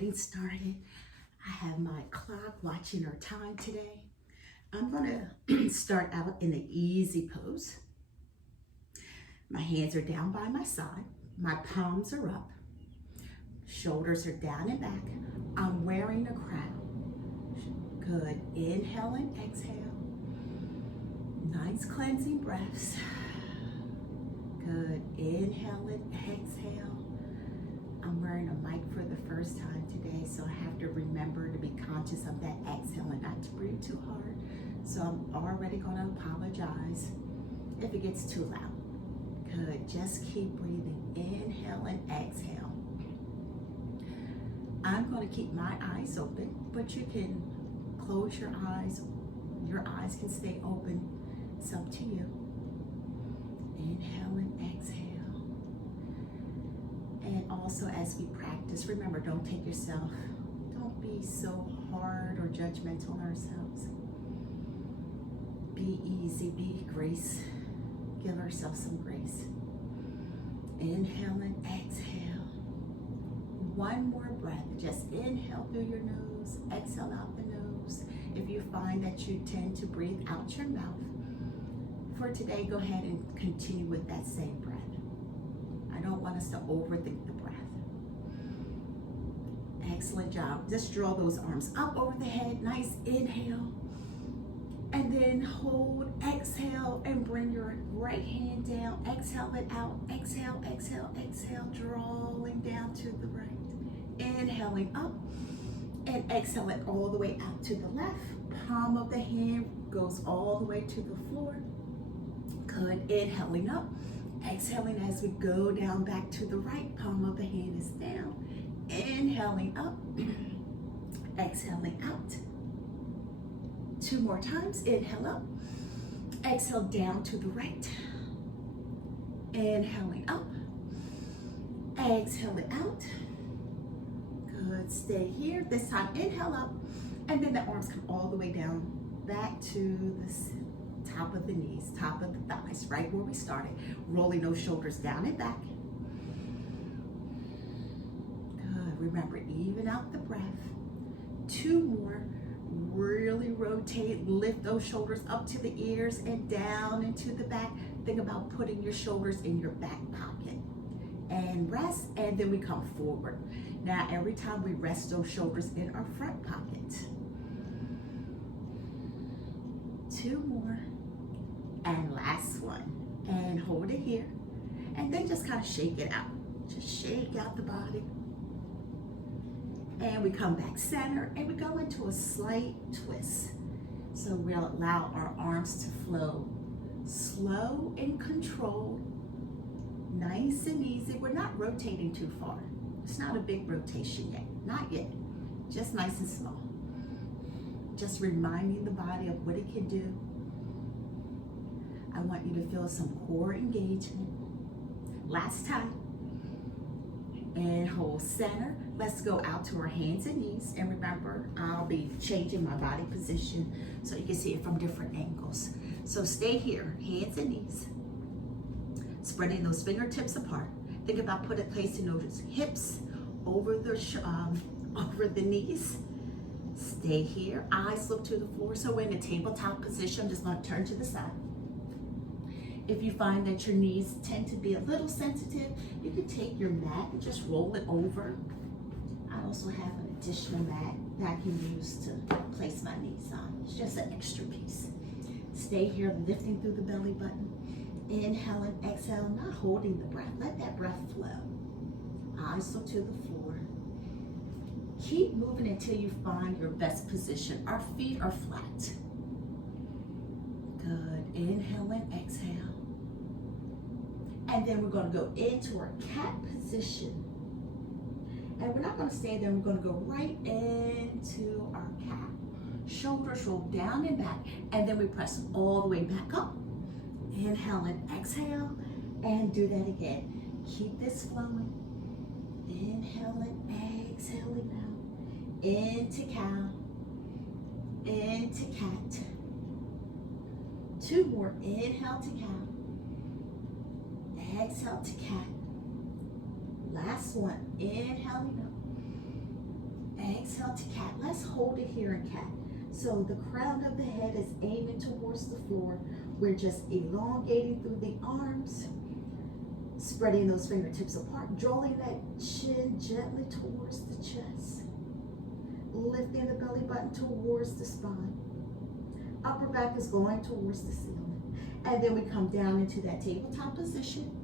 getting started. I have my clock watching our time today. I'm gonna start out in an easy pose. My hands are down by my side. My palms are up. Shoulders are down and back. I'm wearing a crown. Good. Inhale and exhale. Nice cleansing breaths. Good. Inhale and exhale. I'm wearing a mic for the first time today, so I have to remember to be conscious of that exhale and not to breathe too hard. So I'm already going to apologize if it gets too loud. Good. Just keep breathing. Inhale and exhale. I'm going to keep my eyes open, but you can close your eyes. Your eyes can stay open. It's up to you. Inhale and exhale. And also as we practice, remember, don't be so hard or judgmental on ourselves. Be easy, be grace. Give ourselves some grace. Inhale and exhale. One more breath. Just inhale through your nose, exhale out the nose. If you find that you tend to breathe out your mouth, for today, go ahead and continue with that same breath. I don't want us to overthink the breath. Excellent job. Just draw those arms up over the head. Nice inhale. And then hold, exhale, and bring your right hand down. Exhale it out. Exhale, exhale, exhale. Drawing down to the right. Inhaling up. And exhale it all the way out to the left. Palm of the hand goes all the way to the floor. Good. Inhaling up. Exhaling as we go down back to the right. Palm of the hand is down. Inhaling up. Exhaling out. Two more times. Inhale up. Exhale down to the right. Inhaling up. Exhale it out. Good. Stay here. This time inhale up. And then the arms come all the way down back to the top of the knees, top of the thighs, right where we started. Rolling those shoulders down and back. Good. Remember, even out the breath. Two more. Really rotate, lift those shoulders up to the ears and down into the back. Think about putting your shoulders in your back pocket. And rest, and then we come forward. Now, every time we rest those shoulders in our front pocket. Two more. And last one. And hold it here. And then just kind of shake it out. Just shake out the body. And we come back center and we go into a slight twist. So we'll allow our arms to flow slow and controlled. Nice and easy. We're not rotating too far. It's not a big rotation yet. Not yet. Just nice and small. Just reminding the body of what it can do. I want you to feel some core engagement. Last time. And hold center. Let's go out to our hands and knees. And remember, I'll be changing my body position so you can see it from different angles. So stay here, hands and knees. Spreading those fingertips apart. Think about placing those hips over the knees. Stay here, eyes look to the floor. So we're in a tabletop position. I'm just going to turn to the side. If you find that your knees tend to be a little sensitive, you can take your mat and just roll it over. I also have an additional mat that I can use to place my knees on. It's just an extra piece. Stay here, lifting through the belly button. Inhale and exhale, not holding the breath. Let that breath flow. Eyes look to the floor. Keep moving until you find your best position. Our feet are flat. Good. Inhale and exhale. And then we're going to go into our cat position. And we're not going to stay there. We're going to go right into our cat. Shoulders roll down and back. And then we press all the way back up. Inhale and exhale. And do that again. Keep this flowing. Inhale and exhaling out. Into cow. Into cat. Two more. Inhale to cow. Exhale to cat. Last one. Inhaling exhale to cat. Let's hold it here in cat. So the crown of the head is aiming towards the floor. We're just elongating through the arms, spreading those fingertips apart, drawing that chin gently towards the chest, lifting the belly button towards the spine. Upper back is going towards the ceiling. And then we come down into that tabletop position,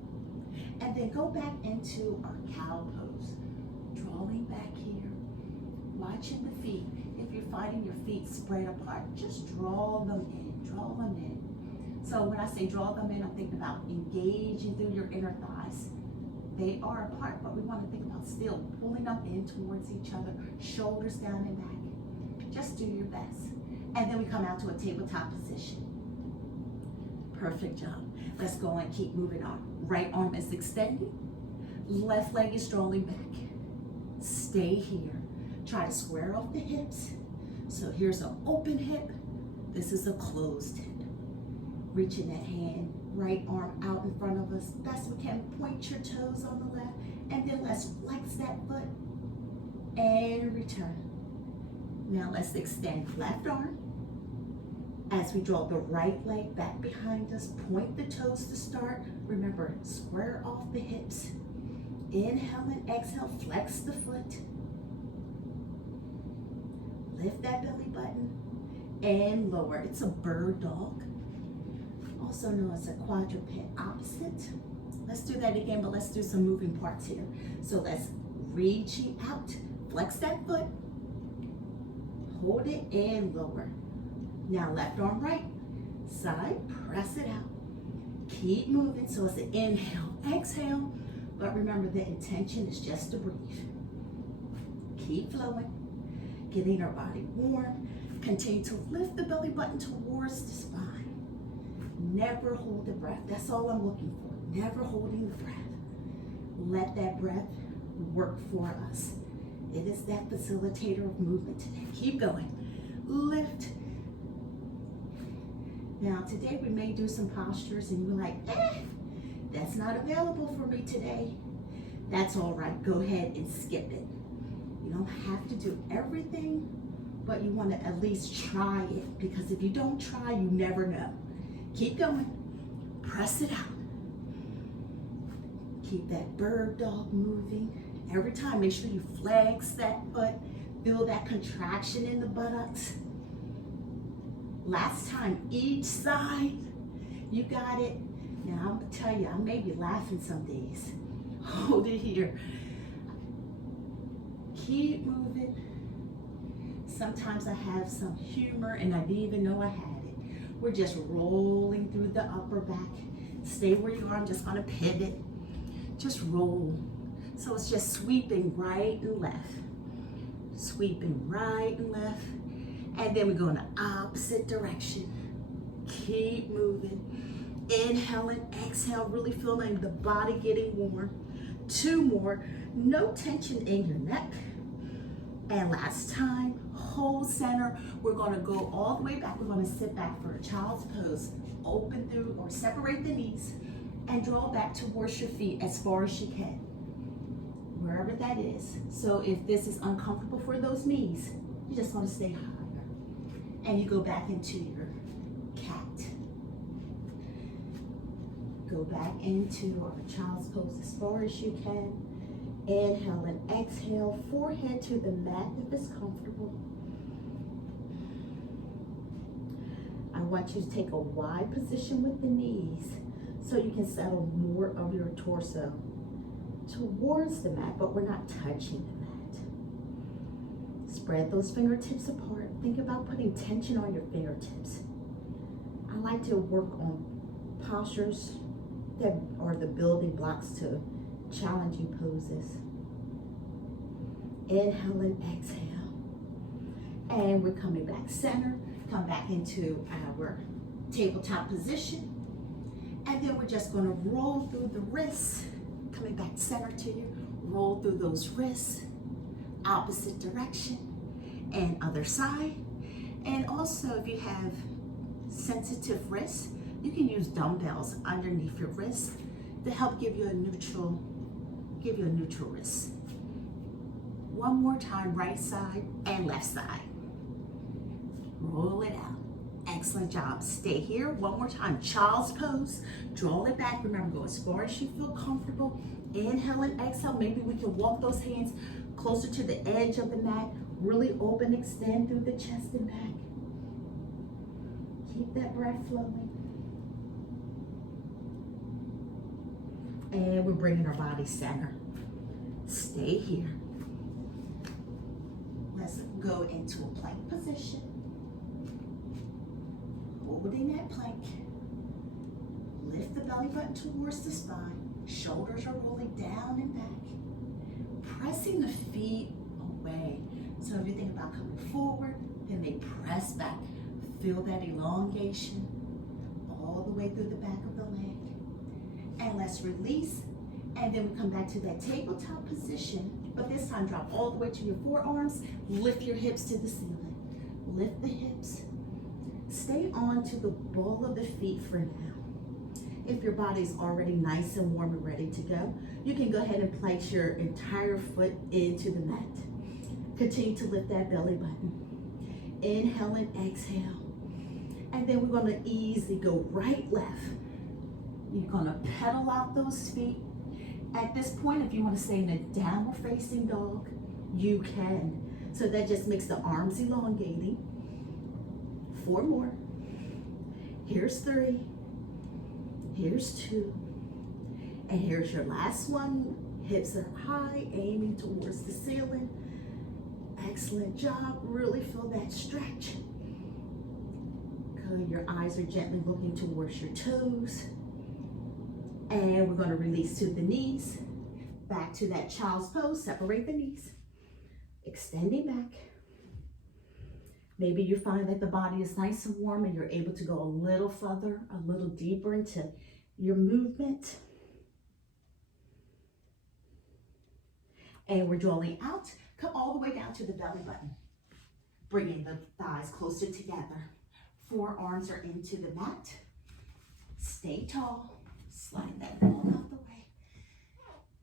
and then go back into our cow pose. Drawing back here, watching the feet. If you're finding your feet spread apart, just draw them in, draw them in. So when I say draw them in, I'm thinking about engaging through your inner thighs. They are apart, but we want to think about still pulling them in towards each other, shoulders down and back. Just do your best. And then we come out to a tabletop position. Perfect job. Let's go and keep moving on. Right arm is extended. Left leg is drawing back. Stay here. Try to square off the hips. So here's an open hip. This is a closed hip. Reaching that hand, right arm out in front of us. Best we can. Point your toes on the left. And then let's flex that foot and return. Now let's extend left arm. As we draw the right leg back behind us, point the toes to start. Remember, square off the hips. Inhale and exhale, flex the foot. Lift that belly button and lower. It's a bird dog, also known as a quadruped opposite. Let's do that again, but let's do some moving parts here. So let's reach out, flex that foot, hold it and lower. Now left arm right, side, press it out. Keep moving, so it's an inhale, exhale, but remember the intention is just to breathe. Keep flowing, getting our body warm. Continue to lift the belly button towards the spine. Never hold the breath, that's all I'm looking for, never holding the breath. Let that breath work for us. It is that facilitator of movement today. Keep going, lift. Now today we may do some postures and you're like, that's not available for me today. That's all right, go ahead and skip it. You don't have to do everything, but you want to at least try it, because if you don't try, you never know. Keep going, press it out. Keep that bird dog moving. Every time, make sure you flex that foot, feel that contraction in the buttocks. Last time, each side. You got it. Now I'm gonna tell you, I may be laughing some days. Hold it here. Keep moving. Sometimes I have some humor and I didn't even know I had it. We're just rolling through the upper back. Stay where you are, I'm just gonna pivot. Just roll. So it's just sweeping right and left. Sweeping right and left. And then we go in the opposite direction. Keep moving. Inhale and exhale, really feeling the body getting warm. 2 more, no tension in your neck. And last time, hold center. We're gonna go all the way back. We're gonna sit back for a child's pose. Open through or separate the knees and draw back towards your feet as far as you can, wherever that is. So if this is uncomfortable for those knees, you just wanna stay higher. And you go back into your cat. Go back into our child's pose as far as you can. Inhale and exhale, forehead to the mat if it's comfortable. I want you to take a wide position with the knees so you can settle more of your torso towards the mat, but we're not touching the mat. Spread those fingertips apart. Think about putting tension on your fingertips. I like to work on postures that are the building blocks to challenging poses. Inhale and exhale. And we're coming back center. Come back into our tabletop position. And then we're just going to roll through the wrists. Coming back center to you. Roll through those wrists. Opposite direction. And other side. And also if you have sensitive wrists, you can use dumbbells underneath your wrists to help give you a neutral wrist. One more time, right side and left side. Roll it out. Excellent job. Stay here. One more time. Child's pose. Draw it back. Remember, go as far as you feel comfortable. Inhale and exhale. Maybe we can walk those hands closer to the edge of the mat. Really open, extend through the chest and back. Keep that breath flowing. And we're bringing our body center. Stay here. Let's go into a plank position. Holding that plank. Lift the belly button towards the spine. Shoulders are rolling down and back. Pressing the feet away. So if you think about coming forward, then they press back. Feel that elongation all the way through the back of the leg. And let's release. And then we come back to that tabletop position. But this time drop all the way to your forearms. Lift your hips to the ceiling. Lift the hips. Stay on to the ball of the feet for now. If your body's already nice and warm and ready to go, you can go ahead and place your entire foot into the mat. Continue to lift that belly button. Inhale and exhale. And then we're going to easily go right, left. You're going to pedal out those feet. At this point, if you want to stay in a downward facing dog, you can. So that just makes the arms elongating. 4 more. Here's 3. Here's 2. And here's your last one. Hips are high, aiming towards the ceiling. Excellent job. Really feel that stretch. Good. Your eyes are gently looking towards your toes. And we're going to release to the knees. Back to that child's pose. Separate the knees. Extending back. Maybe you find that the body is nice and warm and you're able to go a little further, a little deeper into your movement. And we're drawing out. Come all the way down to the belly button. Bringing the thighs closer together. Forearms are into the mat. Stay tall. Slide that ball out the way.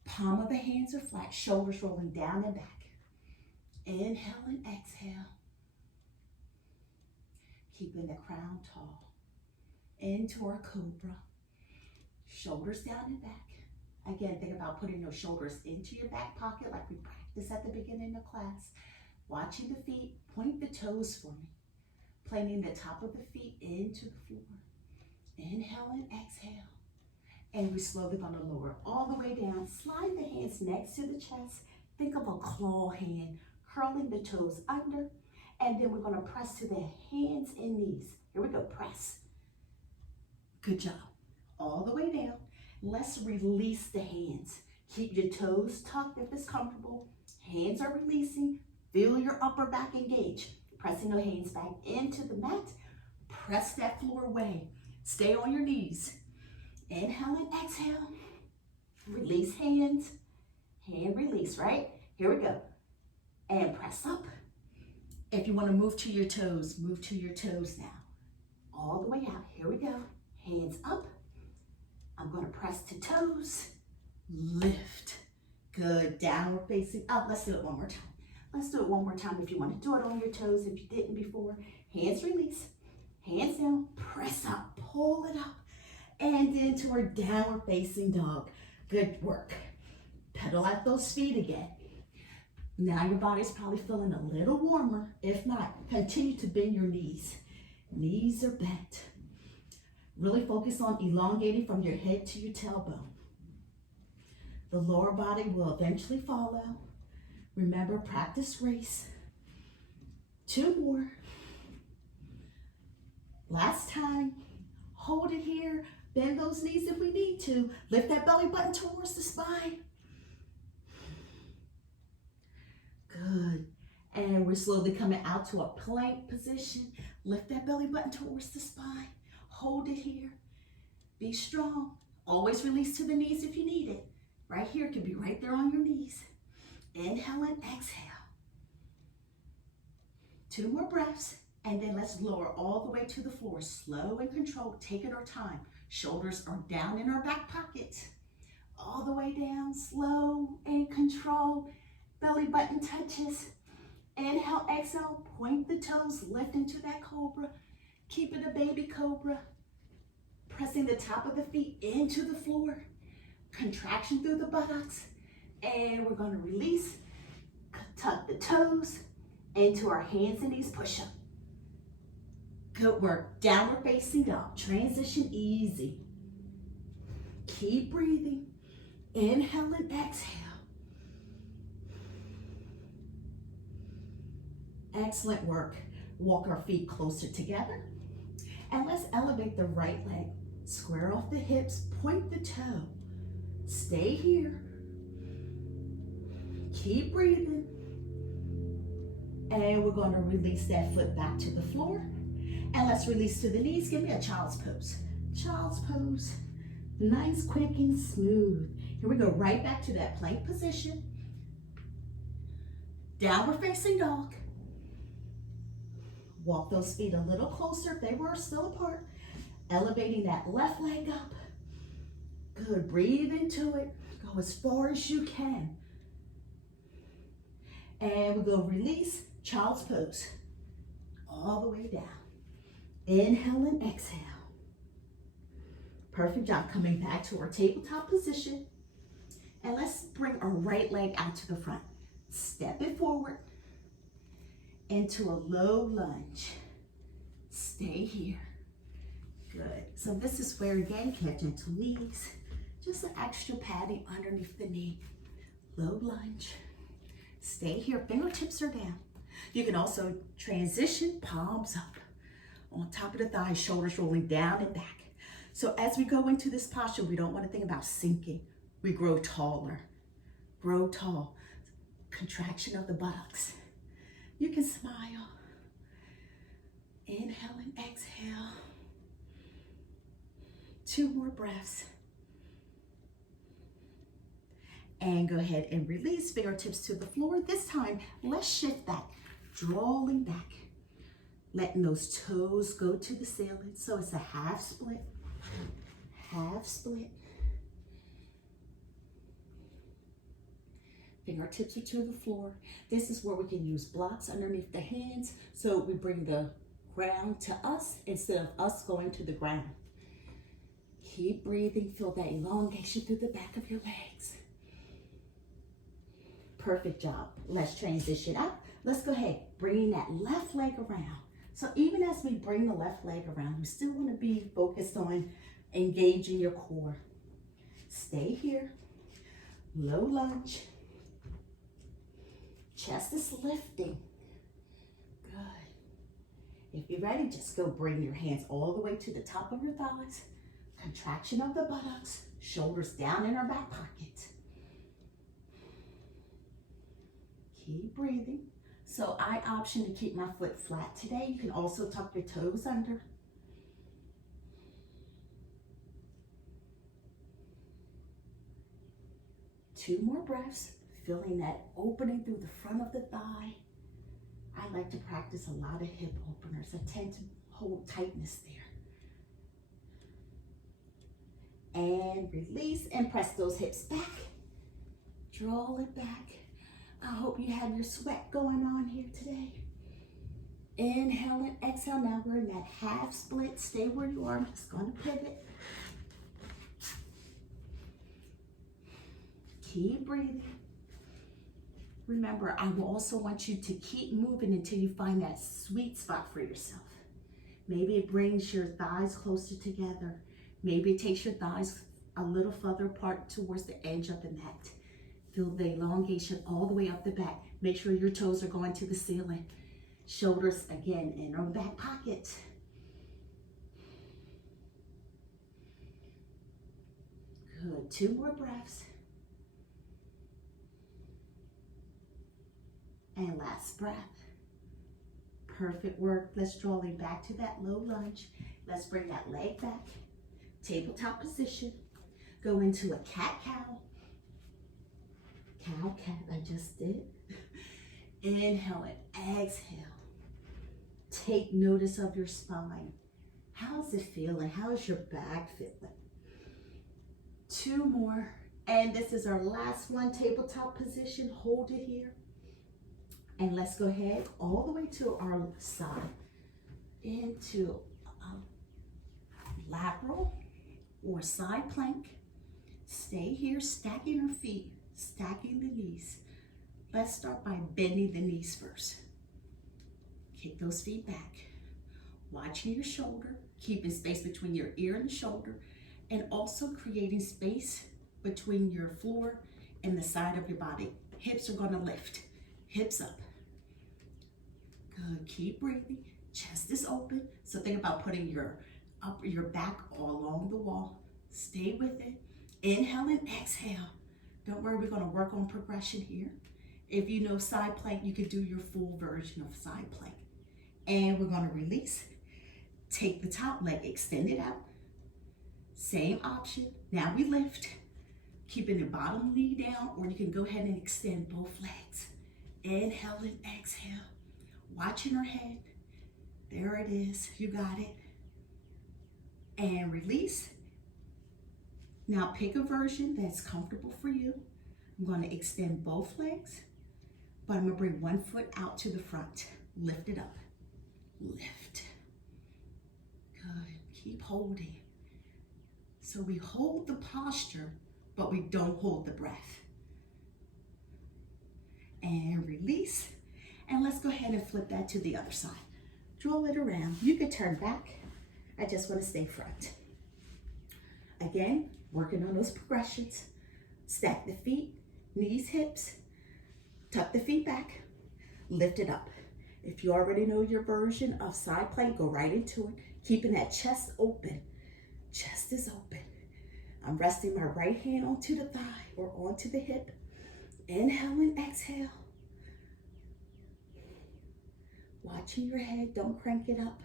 Palm of the hands are flat. Shoulders rolling down and back. Inhale and exhale. Keeping the crown tall. Into our Cobra. Shoulders down and back. Again, think about putting your shoulders into your back pocket like we practiced at the beginning of class. Watching the feet, point the toes for me. Planting the top of the feet into the floor. Inhale and exhale. And we're slowly going to lower all the way down. Slide the hands next to the chest. Think of a claw hand, curling the toes under. And then we're going to press to the hands and knees. Here we go, press. Good job. All the way down. Let's release the hands. Keep your toes tucked if it's comfortable. Hands are releasing. Feel your upper back engage. Pressing your hands back into the mat. Press that floor away. Stay on your knees. Inhale and exhale. Release hands. Hand release, right? Here we go. And press up. If you want to move to your toes now. All the way out. Here we go. Hands up. I'm going to press to toes. Lift. Good. Downward facing up. Let's do it one more time. Let's do it one more time if you want to do it on your toes if you didn't before. Hands release. Hands down. Press up. Pull it up. And into our downward facing dog. Good work. Pedal out those feet again. Now your body's probably feeling a little warmer. If not, continue to bend your knees. Knees are bent. Really focus on elongating from your head to your tailbone. The lower body will eventually follow. Remember, practice grace. 2 more. Last time. Hold it here. Bend those knees if we need to. Lift that belly button towards the spine. Good. And we're slowly coming out to a plank position. Lift that belly button towards the spine. Hold it here. Be strong. Always release to the knees if you need it. Right here, it can be right there on your knees. Inhale and exhale. 2 more breaths. And then let's lower all the way to the floor. Slow and controlled, taking our time. Shoulders are down in our back pocket. All the way down, slow and controlled. belly button touches. Inhale, exhale, point the toes, lift into that cobra. Keep it a baby cobra. Pressing the top of the feet into the floor. Contraction through the buttocks. And we're gonna release, tuck the toes into our hands and knees, push up. Good work, downward facing dog. Transition easy. Keep breathing. Inhale and exhale. Excellent work. Walk our feet closer together. And let's elevate the right leg. Square off the hips, point the toe. Stay here. Keep breathing. And we're going to release that foot back to the floor. And let's release to the knees. Give me a child's pose. Child's pose. Nice, quick, and smooth. Here we go, right back to that plank position. Downward facing dog. Walk those feet a little closer if they were still apart. Elevating that left leg up. Good, breathe into it. Go as far as you can. And we go release, child's pose. All the way down. Inhale and exhale. Perfect job. Coming back to our tabletop position. And let's bring our right leg out to the front. Step it forward into a low lunge. Stay here. Good. So this is where, again, catch gentle knees. Just an extra padding underneath the knee. Low lunge. Stay here. Fingertips are down. You can also transition, palms up. On top of the thighs, shoulders rolling down and back. So as we go into this posture, we don't want to think about sinking. We grow taller. Grow tall. Contraction of the buttocks. You can smile. Inhale and exhale. 2 more breaths. And go ahead and release, fingertips to the floor. This time, let's shift back, drawing back. Letting those toes go to the ceiling. So it's a half split. Half split. Fingertips are to the floor. This is where we can use blocks underneath the hands. So we bring the ground to us instead of us going to the ground. Keep breathing. Feel that elongation through the back of your legs. Perfect job. Let's transition up. Let's go ahead, bringing that left leg around. So even as we bring the left leg around, we still want to be focused on engaging your core. Stay here. Low lunge. Chest is lifting. Good. If you're ready, just go bring your hands all the way to the top of your thighs. Contraction of the buttocks. Shoulders down in our back pocket. Keep breathing. So I option to keep my foot flat today. You can also tuck your toes under. Two more breaths, feeling that opening through the front of the thigh. I like to practice a lot of hip openers. I tend to hold tightness there. And release and press those hips back. Draw it back. I hope you have your sweat going on here today. Inhale and exhale. Now we're in that half split. Stay where you are. I'm just going to pivot. Keep breathing. Remember, I will also want you to keep moving until you find that sweet spot for yourself. Maybe it brings your thighs closer together. Maybe it takes your thighs a little further apart towards the edge of the mat. Feel the elongation all the way up the back. Make sure your toes are going to the ceiling. Shoulders, again, in our back pocket. Good. 2 more breaths. And last breath. Perfect work. Let's draw it back to that low lunge. Let's bring that leg back. Tabletop position. Go into a cat-cow. Cow-cat, I just did. Inhale and exhale. Take notice of your spine. How's it feeling? How is your back feeling? 2 more. And this is our last one, tabletop position. Hold it here. And let's go ahead all the way to our side into lateral or side plank. Stay here, stacking our feet, stacking the knees. Let's start by bending the knees first. Kick those feet back. Watching your shoulder, keeping space between your ear and the shoulder, and also creating space between your floor and the side of your body. Hips are gonna lift, hips up. Good, keep breathing. Chest is open. So think about putting your back all along the wall. Stay with it. Inhale and exhale. Don't worry, we're gonna work on progression here. If you know side plank, you could do your full version of side plank. And we're gonna release. Take the top leg, extend it out. Same option. Now we lift. Keeping the bottom knee down, or you can go ahead and extend both legs. Inhale and exhale. Watching our head. There it is. You got it. And release. Now pick a version that's comfortable for you. I'm going to extend both legs, but I'm going to bring one foot out to the front. Lift it up. Lift. Good. Keep holding. So we hold the posture, but we don't hold the breath. And release. And let's go ahead and flip that to the other side. Draw it around. You can turn back. I just want to stay front. Again, working on those progressions. Stack the feet, knees, hips. Tuck the feet back. Lift it up. If you already know your version of side plank, go right into it. Keeping that chest open. Chest is open. I'm resting my right hand onto the thigh or onto the hip. Inhale and exhale. Watching your head, don't crank it up.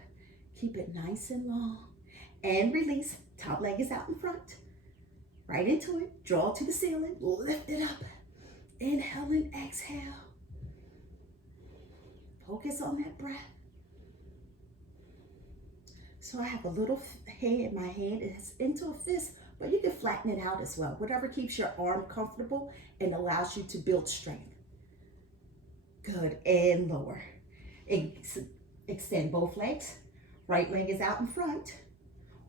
Keep it nice and long. And release. Top leg is out in front. Right into it. Draw to the ceiling. Lift it up. Inhale and exhale. Focus on that breath. So I have a little hand. My hand is into a fist, but you can flatten it out as well. Whatever keeps your arm comfortable and allows you to build strength. Good. And lower. Extend both legs. Right leg is out in front,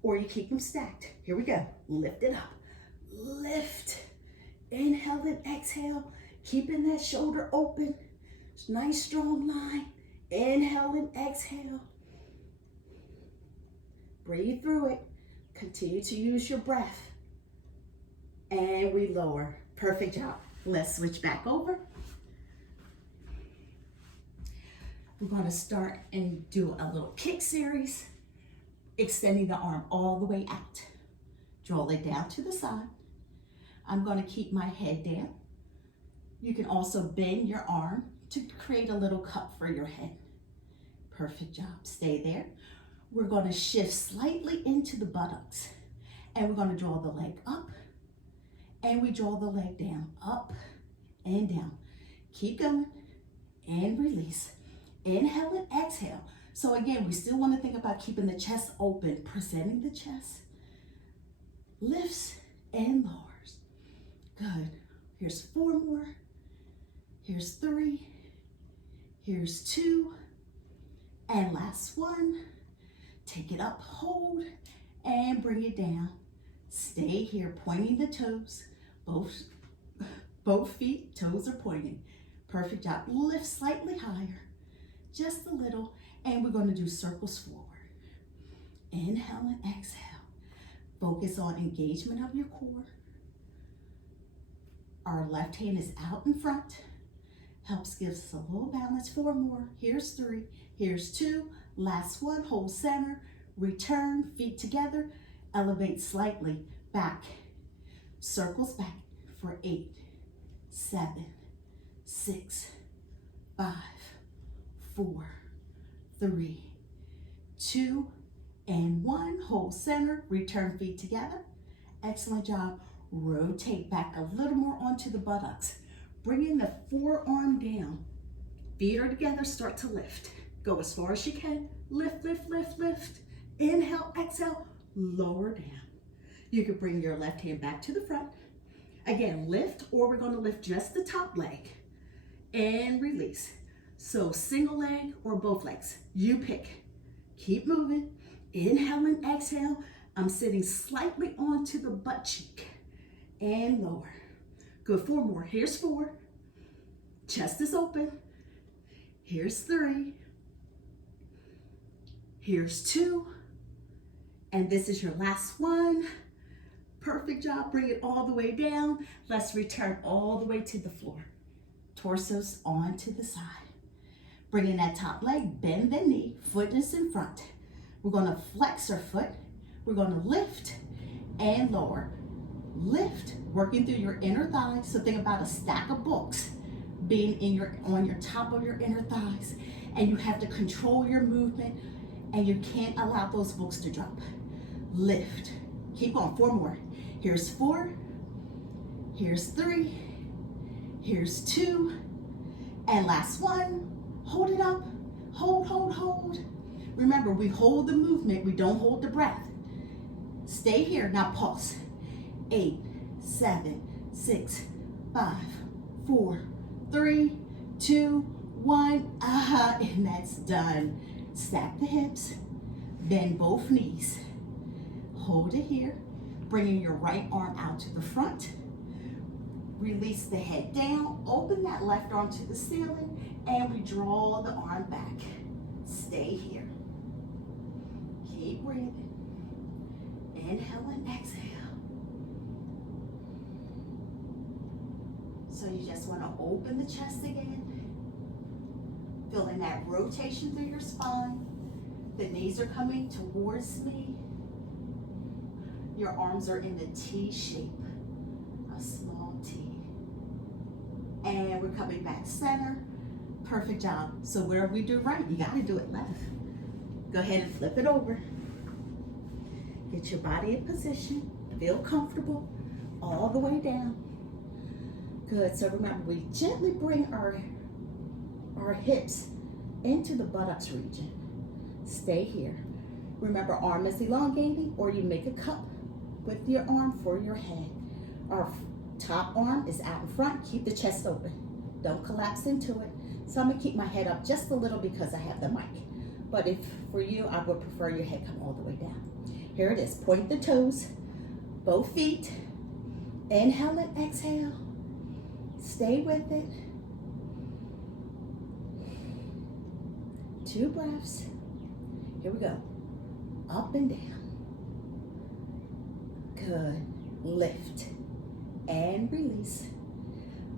or you keep them stacked. Here we go. Lift it up. Lift. Inhale and exhale. Keeping that shoulder open. Nice strong line. Inhale and exhale. Breathe through it. Continue to use your breath. And we lower. Perfect job. Let's switch back over. We're going to start and do a little kick series, extending the arm all the way out. Draw it down to the side. I'm going to keep my head down. You can also bend your arm to create a little cup for your head. Perfect job. Stay there. We're going to shift slightly into the buttocks, and we're going to draw the leg up, and we draw the leg down, up and down. Keep going and release. Inhale and exhale. So again, we still want to think about keeping the chest open, presenting the chest. Lifts and lowers. Good. Here's 4 more. Here's 3. Here's 2. And last one. Take it up, hold, and bring it down. Stay here, pointing the toes. Both feet, toes are pointing. Perfect job. Lift slightly higher. Just a little, and we're going to do circles forward. Inhale and exhale. Focus on engagement of your core. Our left hand is out in front. Helps give us a little balance. 4 more. Here's 3. Here's 2. Last one. Hold center. Return. Feet together. Elevate slightly. Back. Circles back for 8, 7, 6, 5, 4, 3, 2, and 1. Hold center. Return feet together. Excellent job. Rotate back a little more onto the buttocks. Bringing the forearm down. Feet are together. Start to lift. Go as far as you can. Lift, lift, lift, lift. Inhale, exhale, lower down. You can bring your left hand back to the front. Again, lift, or we're going to lift just the top leg and release. So single leg or both legs, you pick. Keep moving. Inhale and exhale. I'm sitting slightly onto the butt cheek and lower. Good, 4 more. Here's 4. Chest is open. Here's 3. Here's 2. And this is your last one. Perfect job. Bring it all the way down. Let's return all the way to the floor. Torso's on to the side. Bring in that top leg, bend the knee, foot is in front. We're going to flex our foot. We're going to lift and lower. Lift, working through your inner thighs. So think about a stack of books being on your top of your inner thighs. And you have to control your movement, and you can't allow those books to drop. Lift. Keep on. 4 more. Here's 4. Here's 3. Here's 2. And last one. Hold it up. Hold, hold, hold. Remember, we hold the movement. We don't hold the breath. Stay here. Now pulse. 8, 7, 6, 5, 4, 3, 2, 1. And that's done. Stack the hips. Bend both knees. Hold it here. Bringing your right arm out to the front. Release the head down. Open that left arm to the ceiling. And we draw the arm back. Stay here. Keep breathing. Inhale and exhale. So you just want to open the chest again. Feeling that rotation through your spine. The knees are coming towards me. Your arms are in the T shape, a small T. And we're coming back center. Perfect job. So where we do right, you got to do it left. Go ahead and flip it over. Get your body in position. Feel comfortable all the way down. Good. So remember, we gently bring our hips into the buttocks region. Stay here. Remember, arm is elongating, or you make a cup with your arm for your head. Our top arm is out in front. Keep the chest open. Don't collapse into it. So I'm gonna keep my head up just a little because I have the mic. But if for you, I would prefer your head come all the way down. Here it is. Point the toes, both feet. Inhale and exhale. Stay with it. 2 breaths. Here we go. Up and down. Good. Lift and release.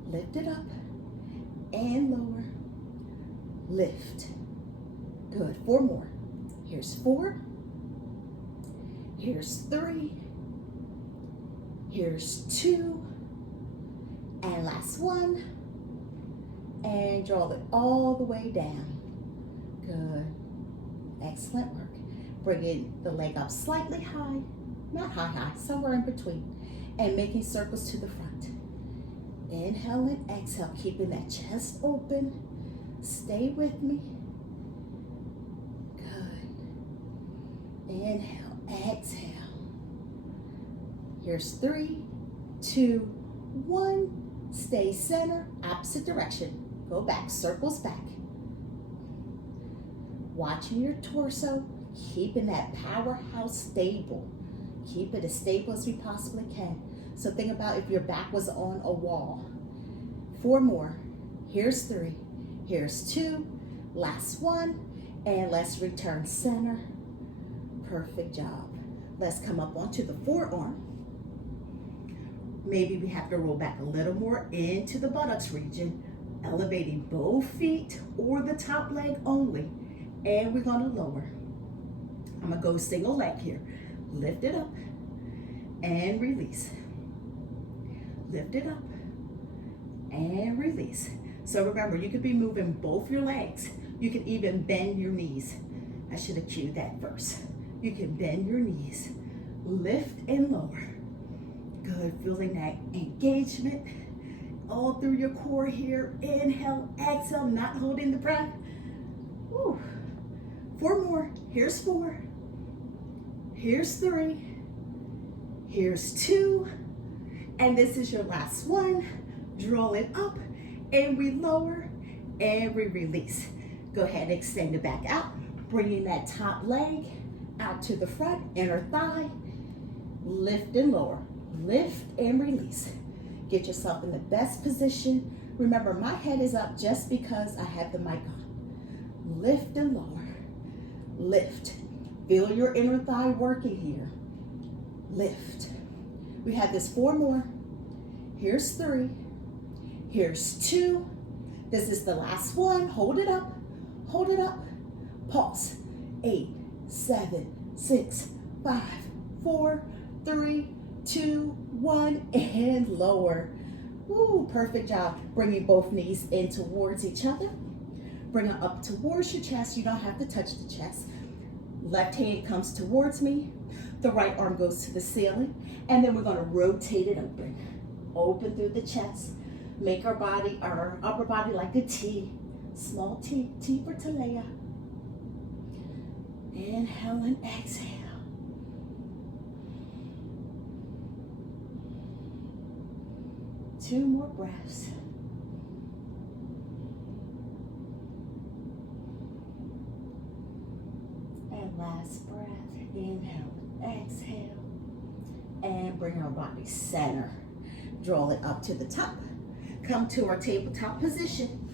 Lift it up and lower. Lift. Good. 4 more. Here's 4. Here's 3. Here's 2. And last one. And draw it all the way down. Good. Excellent work. Bringing the leg up slightly high. Not high, somewhere in between. And making circles to the front. Inhale and exhale, keeping that chest open. Stay with me. Good. Inhale, exhale. Here's 3, 2, 1. Stay center, opposite direction. Go back, circles back. Watching your torso, keeping that powerhouse stable. Keep it as stable as we possibly can. So think about if your back was on a wall. 4 more. Here's 3. Here's 2. Last one. And let's return center. Perfect job. Let's come up onto the forearm. Maybe we have to roll back a little more into the buttocks region, elevating both feet or the top leg only. And we're going to lower. I'm going to go single leg here. Lift it up and release. Lift it up and release. So remember, you could be moving both your legs. You can even bend your knees. I should have cued that first. You can bend your knees. Lift and lower. Good, feeling that engagement all through your core here. Inhale, exhale, not holding the breath. Woo. 4 more. Here's 4. Here's 3. Here's 2. And this is your last one. Draw it up and we lower and we release. Go ahead and extend it back out, bringing that top leg out to the front, inner thigh. Lift and lower, lift and release. Get yourself in the best position. Remember, my head is up just because I have the mic on. Lift and lower, lift. Feel your inner thigh working here. Lift. We have this 4 more. Here's 3. Here's 2. This is the last one. Hold it up. Hold it up. Pause. 8, 7, 6, 5, 4, 3, 2, 1, and lower. Ooh, perfect job. Bringing both knees in towards each other. Bring it up towards your chest. You don't have to touch the chest. Left hand comes towards me. The right arm goes to the ceiling. And then we're going to rotate it open. Open through the chest. Make our body, our upper body like a T. Small T. T for Talea. Inhale and exhale. Two more breaths. And last breath. Inhale, exhale. And bring our body center. Draw it up to the top. Come to our tabletop position.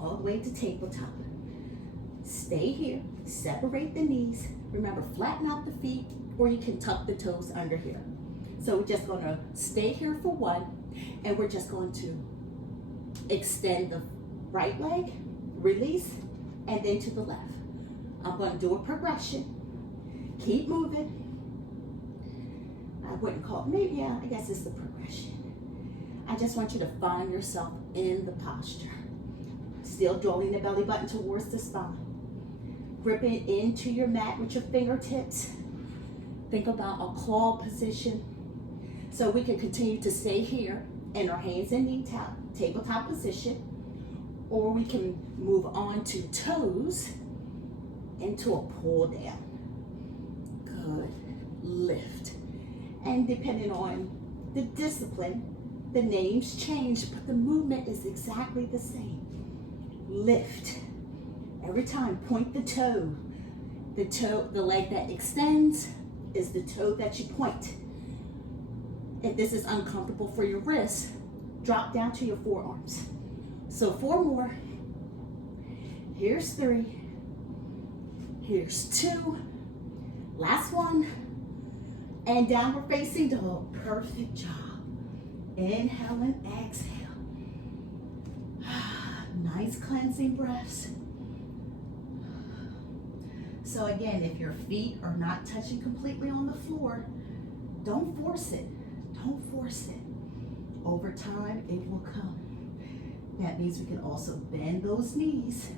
All the way to tabletop. Stay here. Separate the knees. Remember, flatten out the feet, or you can tuck the toes under here. So we're just going to stay here for 1, and we're just going to extend the right leg, release, and then to the left. I'm going to do a progression. Keep moving. I wouldn't call it, maybe, yeah, I guess it's the progression. I just want you to find yourself in the posture. Still drawing the belly button towards the spine. Gripping into your mat with your fingertips. Think about a claw position. So we can continue to stay here in our hands and knee tabletop position. Or we can move on to toes into a pull down. Good. Lift. And depending on the discipline, the names change, but the movement is exactly the same. Lift. Every time, point the toe. The leg that extends is the toe that you point. If this is uncomfortable for your wrists, drop down to your forearms. So 4 more. Here's 3. Here's 2. Last one. And downward facing dog. Perfect job. Inhale and exhale. Nice cleansing breaths. So again, if your feet are not touching completely on the floor, don't force it. Don't force it. Over time, it will come. That means we can also bend those knees.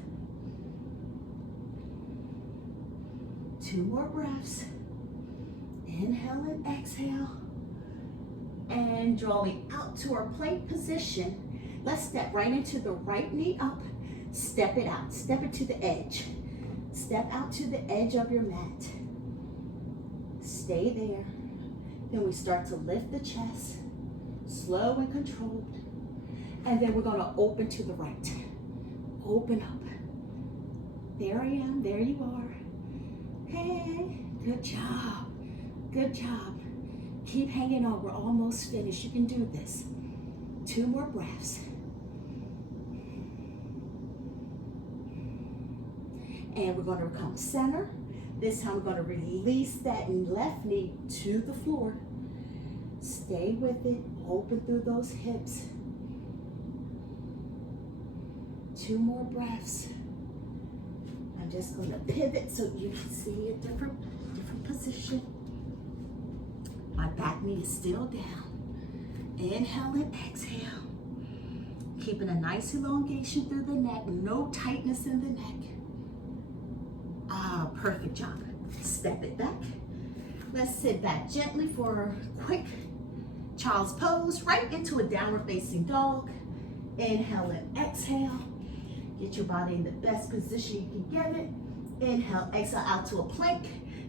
2 more breaths. Inhale and exhale. And drawing out to our plank position. Let's step right into the right knee up. Step it out. Step it to the edge. Step out to the edge of your mat. Stay there. Then we start to lift the chest. Slow and controlled. And then we're going to open to the right. Open up. There I am. There you are. Hey, good job. Good job. Keep hanging on. We're almost finished. You can do this. 2 more breaths. And we're going to come center. This time we're going to release that left knee to the floor. Stay with it. Open through those hips. 2 more breaths. I'm just going to pivot so you can see a different position. My back knee is still down. Inhale and exhale. Keeping a nice elongation through the neck. No tightness in the neck. Ah, perfect job. Step it back. Let's sit back gently for a quick child's pose. Right into a downward facing dog. Inhale and exhale. Get your body in the best position you can get it. Inhale, exhale out to a plank.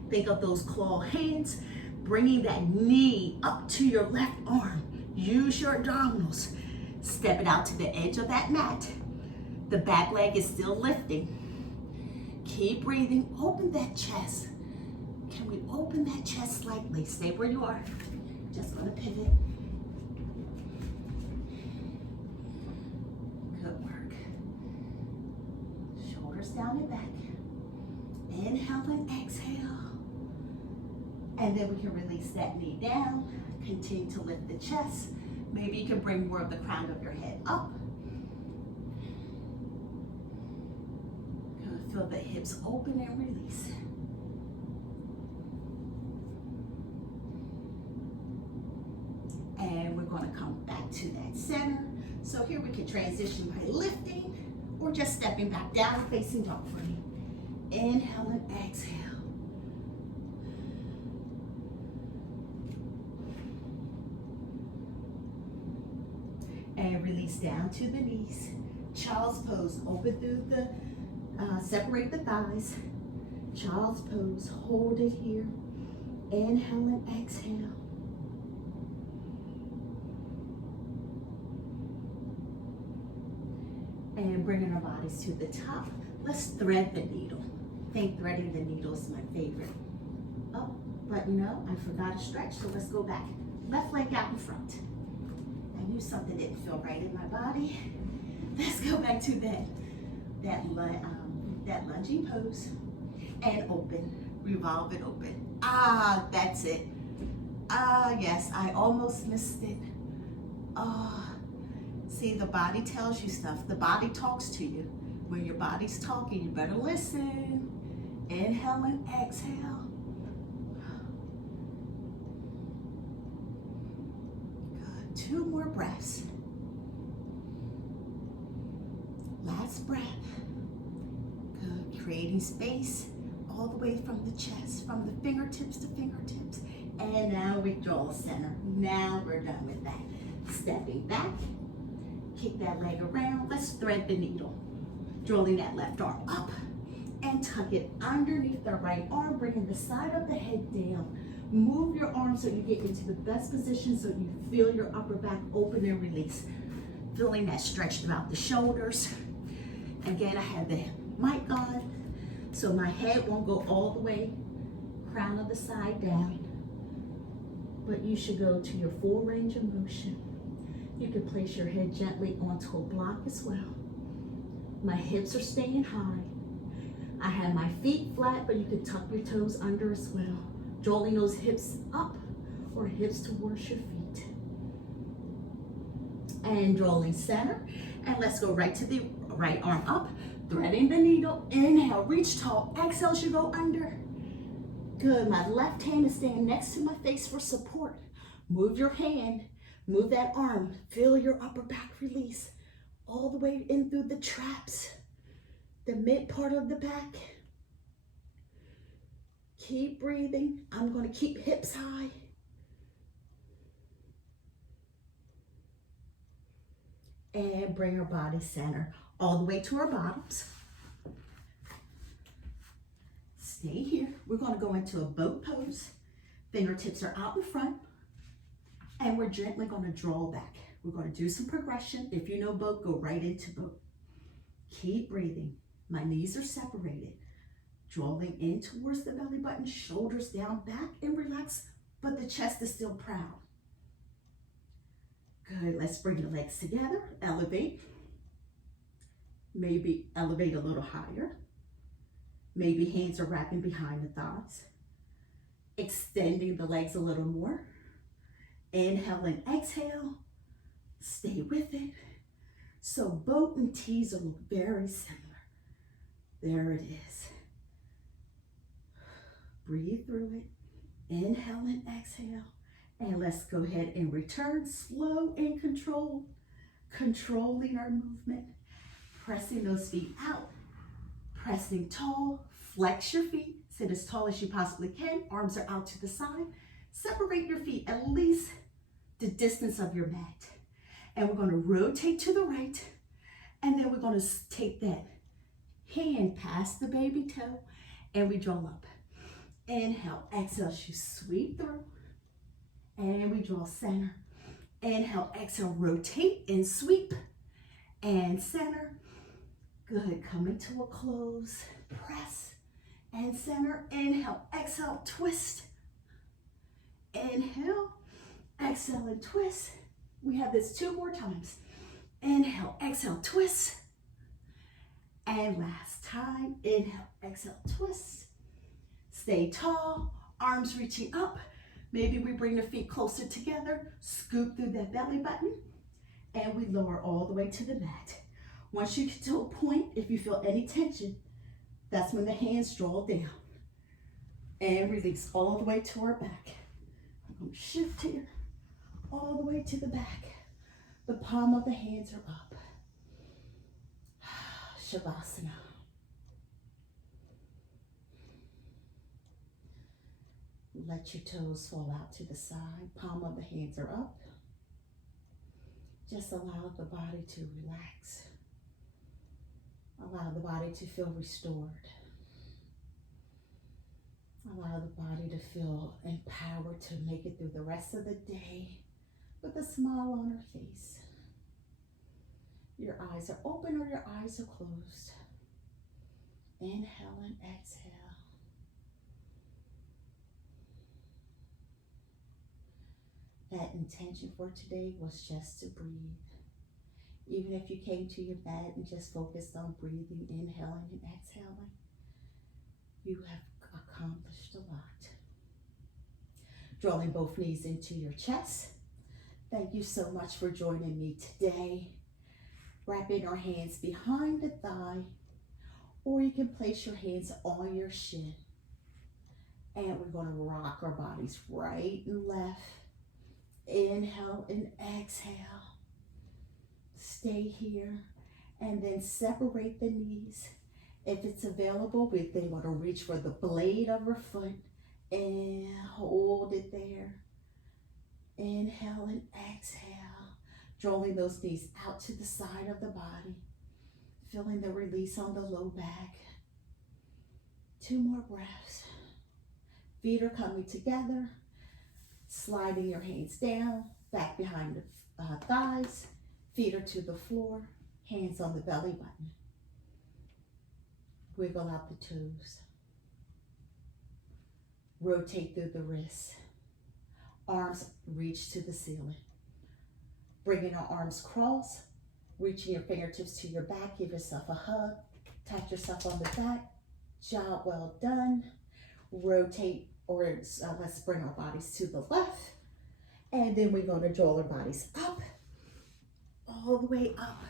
Think of those claw hands. Bringing that knee up to your left arm. Use your abdominals. Step it out to the edge of that mat. The back leg is still lifting. Keep breathing. Open that chest. Can we open that chest slightly? Stay where you are. Just gonna pivot. Good work. Shoulders down and back. Inhale and exhale. And then we can release that knee down. Continue to lift the chest. Maybe you can bring more of the crown of your head up. Good. Feel the hips open and release. And we're going to come back to that center. So here we can transition by lifting or just stepping back down, facing dog for me. Inhale and exhale. And release down to the knees. Child's pose. Open through the, separate the thighs. Child's pose. Hold it here. Inhale and exhale. And bringing our bodies to the top. Let's thread the needle. I think threading the needle is my favorite. Oh, but you know, I forgot to stretch, so let's go back. Left leg out in front. I knew something didn't feel right in my body. Let's go back to that lunging pose. And open, revolve it open. Ah, that's it. Ah, yes, I almost missed it. Ah. See, the body tells you stuff. The body talks to you. When your body's talking, you better listen. Inhale and exhale. Good. 2 more breaths. Last breath. Good. Creating space all the way from the chest, from the fingertips to fingertips. And now we draw center. Now we're done with that. Stepping back. Kick that leg around. Let's thread the needle. Drawing that left arm up and tuck it underneath the right arm, bringing the side of the head down. Move your arm so you get into the best position so you feel your upper back open and release. Feeling that stretch throughout the shoulders. Again, I have the mic on, so my head won't go all the way, crown of the side down, but you should go to your full range of motion. You can place your head gently onto a block as well. My hips are staying high. I have my feet flat, but you can tuck your toes under as well. Drawing those hips up or hips towards your feet. And drawing center. And let's go right to the right arm up. Threading the needle. Inhale, reach tall. Exhale, you go under. Good. My left hand is staying next to my face for support. Move your hand. Move that arm. Feel your upper back release all the way in through the traps, the mid part of the back. Keep breathing. I'm going to keep hips high. And bring our body center all the way to our bottoms. Stay here. We're going to go into a boat pose. Fingertips are out in front. And we're gently going to draw back. We're going to do some progression. If you know boat, go right into boat. Keep breathing. My knees are separated. Drawing in towards the belly button, shoulders down, back and relax, but the chest is still proud. Good. Let's bring the legs together. Elevate. Maybe elevate a little higher. Maybe hands are wrapping behind the thighs. Extending the legs a little more. Inhale and exhale. Stay with it. So boat and T's look very similar. There it is. Breathe through it. Inhale and exhale. And let's go ahead and return slow and controlled. Controlling our movement. Pressing those feet out. Pressing tall. Flex your feet. Sit as tall as you possibly can. Arms are out to the side. Separate your feet at least the distance of your mat. And we're going to rotate to the right. And then we're going to take that hand past the baby toe. And we draw up. Inhale, exhale as you sweep through. And we draw center. Inhale, exhale, rotate and sweep. And center. Good, coming to a close. Press and center. Inhale, exhale, twist. Inhale, exhale, and twist. We have this 2 more times. Inhale, exhale, twist. And last time, inhale, exhale, twist. Stay tall, arms reaching up. Maybe we bring the feet closer together, scoop through that belly button, and we lower all the way to the mat. Once you get to a point, if you feel any tension, that's when the hands draw down. And release all the way to our back. I'm going to shift here, all the way to the back. The palm of the hands are up. Shavasana. Let your toes fall out to the side. Palm of the hands are up. Just allow the body to relax. Allow the body to feel restored. Allow the body to feel empowered to make it through the rest of the day with a smile on her face. Your eyes are open or your eyes are closed. Inhale and exhale. That intention for today was just to breathe. Even if you came to your mat and just focused on breathing, inhaling and exhaling, you have accomplished a lot. Drawing both knees into your chest. Thank you so much for joining me today. Wrapping our hands behind the thigh, or you can place your hands on your shin. And we're going to rock our bodies right and left. Inhale and exhale. Stay here and then separate the knees. If it's available, we then want to reach for the blade of our foot and hold it there. Inhale and exhale. Drawing those knees out to the side of the body. Feeling the release on the low back. 2 more breaths. Feet are coming together. Sliding your hands down, back behind the thighs. Feet are to the floor. Hands on the belly button. Wiggle out the toes. Rotate through the wrists. Arms reach to the ceiling. Bringing our arms cross, reaching your fingertips to your back, give yourself a hug, tap yourself on the back, job well done. Rotate, or let's bring our bodies to the left, and then we're going to draw our bodies up, all the way up.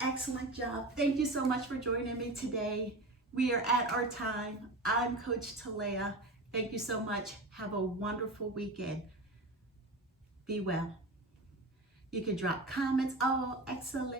Excellent job. Thank you so much for joining me today. We are at our time. I'm Coach Talea. Thank you so much. Have a wonderful weekend. Be well. You can drop comments. Oh, excellent.